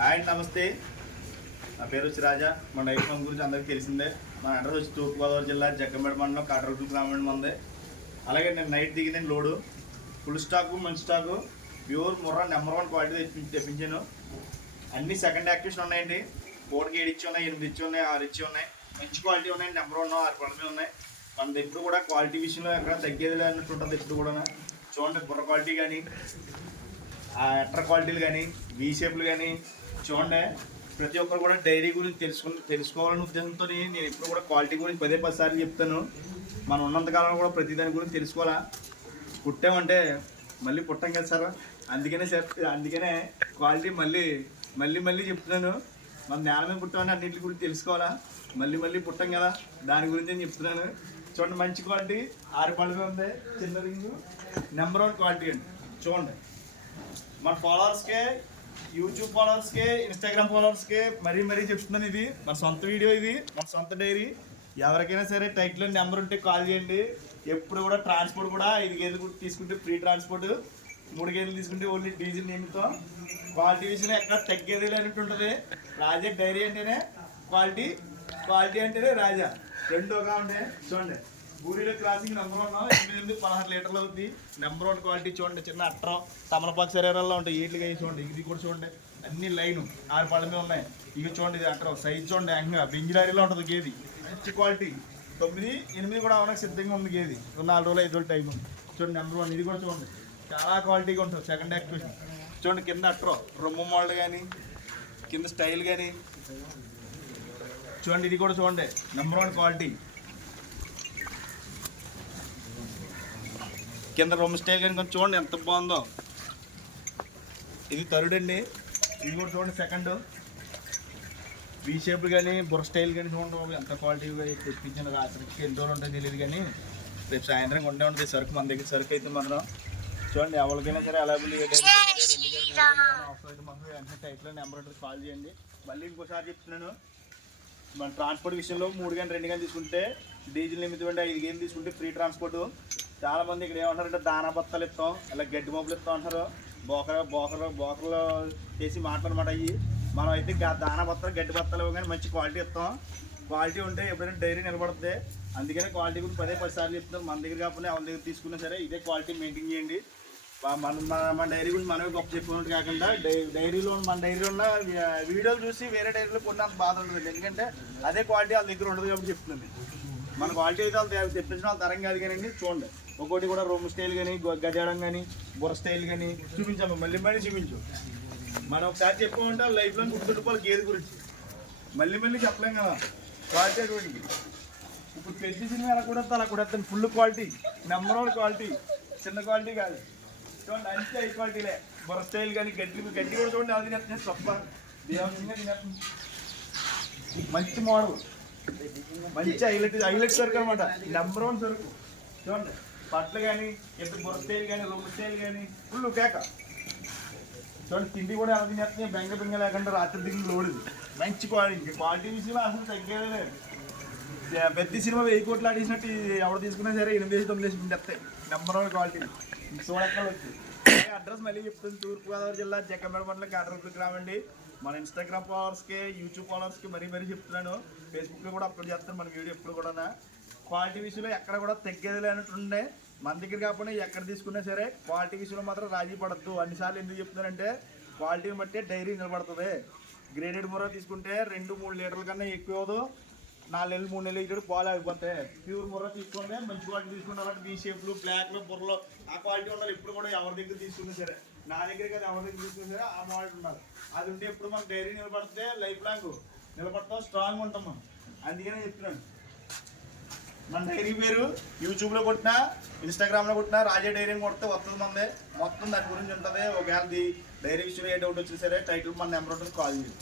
Hi నమస్తే. నా పేరు వచ్చి రాజా. మన డైరీ ఫామ్ గురించి అందరికీ తెలిసిందే. మన అడ్రస్ వచ్చి తూర్పుగోదావరి జిల్లా జగ్గంపేట మండలం కాటరగుట్టు గ్రామం మంది. అలాగే నేను నైట్ దిగిన లోడు ఫుల్ స్టాకు మంచి stock pure Murrah number 1 quality తెప్పించాను. అన్ని సెకండ్ యాక్టివ్స్ ఉన్నాయండి. 7 ఇచ్చి ఉన్నాయి, 8 ఇచ్చి ఉన్నాయి, 6 ఇచ్చి ఉన్నాయి. మంచి క్వాలిటీ ఉన్నాయి. నెంబర్ 1 6 పడమే ఉన్నాయి. మనది ఎప్పుడు కూడా క్వాలిటీ విషయంలో ఎక్కడ తగ్గేది అన్నట్టు ఉంటుంది. ఎప్పుడు కూడా చూడండి, బుర్ర క్వాలిటీ కానీ ఎట్ర క్వాలిటీలు కానీ వీ షేప్లు కానీ చూడండి. ప్రతి ఒక్కరు కూడా డైరీ గురించి తెలుసుకోవాలనే ఉద్దేశంతో నేను ఎప్పుడు కూడా క్వాలిటీ గురించి 10 సార్లు చెప్తాను. మనం ఉన్నంతకాలంలో కూడా ప్రతి దాని గురించి తెలుసుకోవాలా. పుట్టామంటే మళ్ళీ పుట్టాం కదా సార్, అందుకనే క్వాలిటీ మళ్ళీ చెప్తున్నాను. మన నేల మీద పుట్టామని అన్నింటి గురించి తెలుసుకోవాలా. మళ్ళీ పుట్టాం కదా, దాని గురించి నేను చెప్తున్నాను. చూడండి, మంచి క్వాలిటీ 6 పళ్ళమే ఉంది. చిన్న రింగు నెంబర్ 1 క్వాలిటీ అండి. చూడండి, మన ఫాలోవర్స్కే, యూట్యూబ్ ఫాలోవర్స్కే, ఇన్స్టాగ్రామ్ ఫాలోవర్స్కే మరీ చెప్తున్నాను. ఇది మన సొంత వీడియో, ఇది మన సొంత డైరీ. ఎవరికైనా సరే టైట్లో నెంబర్ ఉంటే కాల్ చేయండి. ఎప్పుడు కూడా ట్రాన్స్పోర్ట్ కూడా 5 గేదెలు తీసుకుంటే ఫ్రీ ట్రాన్స్పోర్ట్, 3 గేదెలు తీసుకుంటే ఓన్లీ డీజిల్ నిమిత్తం. క్వాలిటీ విషయంలో ఎక్కడ తగ్గేది లేనట్టు ఉంటుంది. రాజా డైరీ అంటేనే క్వాలిటీ అంటేనే రాజా. రెండోగా ఉండే చూడండి, బూరిలో క్రాసింగ్ నెంబర్ 1 16 లీటర్లు అవుతుంది. నెంబర్ 1 క్వాలిటీ చూడండి. చిన్న అట్ర తమలపాకు శరీరాల్లో ఉంటాయి. వీటికి చూడండి, ఇది కూడా చూడండి, అన్ని లైను 6 పళ్ళమే ఉన్నాయి. ఇవి చూడండి, ఇది అట్ర సైజ్ చూడండి, ఏకంగా బెంజిలారీలో ఉంటుంది గేది. మంచి క్వాలిటీ 9, 8 కూడా అవడానికి సిద్ధంగా ఉంది గేది. 4 రోజులు 5 రోజులు టైం చూడండి. నెంబర్ 1 ఇది కూడా చూడండి, చాలా క్వాలిటీగా ఉంటుంది. సెకండ్ యాక్టివేషన్ చూడండి. కింద అట్ర రొమ్ము మోడల్ కానీ కింద స్టైల్ కానీ చూడండి. ఇది కూడా చూడండి, నెంబర్ 1 క్వాలిటీ. కింద రొమ్మ స్టైల్ కానీ కొంచెం చూడండి ఎంత బాగుందో. ఇది తరుడండి. ఇది కూడా చూడండి, సెకండ్ వీ షేప్ కానీ బుర్ర స్టైల్ కానీ చూడండి ఎంత క్వాలిటీగా తెప్పించిన. రాత్రికి ఎన్ని రోజులు ఉంటాయో తెలియదు కానీ రేపు సాయంత్రం కొంటే ఉంటుంది సరుకు. మన దగ్గర సరుకు అయితే మాత్రం చూడండి, ఎవరికైనా సరే అవైలబుల్ అవసరం మాత్రం వెంటనే టైట్లో నెంబర్ ఉంటుంది, కాల్ చేయండి. మళ్ళీ ఇంకోసారి చెప్తున్నాను, మన ట్రాన్స్పోర్ట్ విషయంలో 3 కానీ 2 కానీ తీసుకుంటే డీజిల్ నిమిత్తం 5 గేలు తీసుకుంటే ఫ్రీ ట్రాన్స్పోర్ట్. చాలామంది ఇక్కడ ఏమంటారంటే దానా బత్తాలు ఇస్తాం, ఇలా గడ్డి మొబ్బులు ఇస్తాం అంటారు. బోకర్లు చేసి మాట్లాడమాట. అయ్యి మనం అయితే దానా బత్తాలు గడ్డి బత్తాలు కానీ మంచి క్వాలిటీ ఇస్తాం. క్వాలిటీ ఉంటే ఎప్పుడైనా డైరీ నిలబడుతుంది. అందుకనే క్వాలిటీ గురించి 10 సార్లు చెప్తున్నాం. మన దగ్గర కాకుండా ఎవరి దగ్గర తీసుకున్నా సరే ఇదే క్వాలిటీ మెయింటైన్ చేయండి. మన డైరీ గురించి మనమే గొప్ప చెప్పుకున్నట్టు కాకుండా మన డైరీలో ఉన్న వీడియోలు చూసి వేరే డైరీలో కొన్నంత బాధ ఉంటుంది. ఎందుకంటే అదే క్వాలిటీ వాళ్ళ దగ్గర ఉండదు కాబట్టి చెప్తుంది. మన క్వాలిటీ అయితే వాళ్ళు తెప్పించిన వాళ్ళ తరం కాదు కానీ చూడండి. ఒక్కోటి కూడా రొమ్ము స్టైల్ కానీ గజాడం కానీ బుర్ర స్టైల్ కానీ చూపించాము. మళ్ళీ చూపించు. మనం ఒకసారి చెప్పుకుంటే లైఫ్లో గుర్తుండిపోవాలి గేదె గురించి. మళ్ళీ చెప్పలేం కదా. క్వాలిటీ అటువంటి ఇప్పుడు పెద్ద సినిమా ఎలా కూడా అలా కూడా ఫుల్ క్వాలిటీ, నెంబర్ 1 క్వాలిటీ. చిన్న క్వాలిటీ కాదు చూడండి, అంతే హై క్వాలిటీలే. బుర్ర స్టైల్ కానీ గడ్డి కూడా చూడండి, అది తినేస్తుంది తప్ప దేవంగా తినేస్తుంది. మంచి మోడల్, మంచి హైలైట్ సరుకు అనమాట. నెంబర్ 1 సరుకు చూడండి. పట్లు కానీ ఎంత బుర్ర స్టైల్ కానీ రొమ్ము స్టైల్ కానీ ఫుల్ కేక చూడండి. తిండి కూడా ఎలా తినేస్తున్నాయి, బెంగ లేకుండా రాత్రి దిగిన లోడు. మంచి క్వాలిటీ విషయంలో అసలు తగ్గేదే లేదు. పెద్ద సినిమా 1000 కోట్లు ఆడేసినట్టు ఎవరు తీసుకున్నా సరే 8-9 తెస్తాయి. నెంబర్ 1 క్వాలిటీ చూడక్కలు వచ్చి. అడ్రస్ మళ్ళీ చెప్తుంది, తూర్పుగోదావరి జిల్లా జగ్గంపేట మండలం కాటరగుట్టు గ్రామం అండి. మన ఇన్స్టాగ్రామ్ ఫాలోవర్స్కి, యూట్యూబ్ ఫాలోవర్స్కి మరీ చెప్తున్నాను. ఫేస్బుక్లో కూడా అప్లోడ్ చేస్తాను మన వీడియో ఎప్పుడు కూడా. క్వాలిటీ విషయంలో ఎక్కడ కూడా తగ్గేది లేనట్టుండే. మన దగ్గర కాకుండా ఎక్కడ తీసుకున్నా సరే క్వాలిటీ విషయంలో మాత్రం రాజీ పడద్దు. అన్నిసార్లు ఎందుకు చెప్తున్నానంటే క్వాలిటీని బట్టే డైరీ నిలబడుతుంది. గ్రేడెడ్ ముర్రా తీసుకుంటే 2-3 లీటర్ల కన్నా ఎక్కువ అవ్వదు. 4 నెలలు 3 నెలలు ఇక్కడ పాలు అయిపోతాయి. ప్యూర్ ముర్రా తీసుకుంటే మంచి క్వాలిటీ తీసుకుంటే అలాంటి బీ షేప్లు, బ్లాక్లు, బుర్రలు ఆ క్వాలిటీ ఉండాలి. ఎప్పుడు కూడా ఎవరి దగ్గర తీసుకున్నా సరే, నా దగ్గర కదా ఎవరి దగ్గర తీసుకున్నా సరే ఆ క్వాలిటీ ఉండాలి. అది ఉంటే ఎప్పుడు మనకు డైరీ నిలబడితే లైఫ్ లాంగ్ నిలబడతాం, స్ట్రాంగ్ ఉంటాం మనం. అందుకనే చెప్తున్నాను. మన డైరీ పేరు యూట్యూబ్లో కొట్టినా, ఇన్స్టాగ్రామ్లో కొట్టినా రాజా డైరీ అని కొడితే వస్తుంది. మంది మొత్తం దాని గురించి ఉంటుంది. ఒకవేళ డైరీ విషయంలో ఏ డౌట్ వచ్చినా సరే టైటిల్ మన నెంబర్ ఉంటుంది, కాల్ చేయండి.